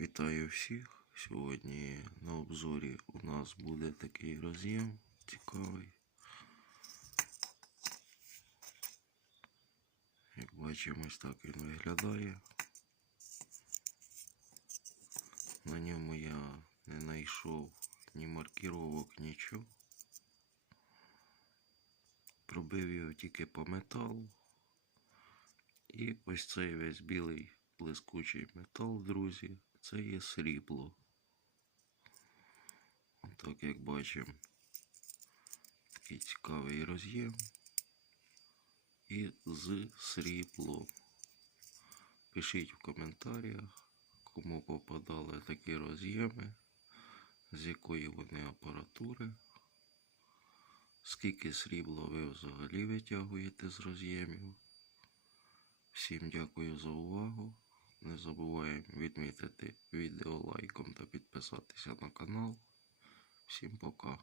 Вітаю всіх. Сьогодні на обзорі у нас буде такий роз'єм цікавий. Як бачимо, ось так він виглядає. На ньому я не знайшов ні маркіровок, нічого. Пробив його тільки по металу. І ось цей весь білий блискучий метал, друзі, це є срібло. Отак, як бачимо, такий цікавий роз'єм. І з сріблом. Пишіть в коментарях, кому попадали такі роз'єми, з якої вони апаратури. Скільки срібла ви взагалі витягуєте з роз'ємів? Всім дякую за увагу. Не забуваємо відмітити відео лайком та підписатися на канал. Всім пока.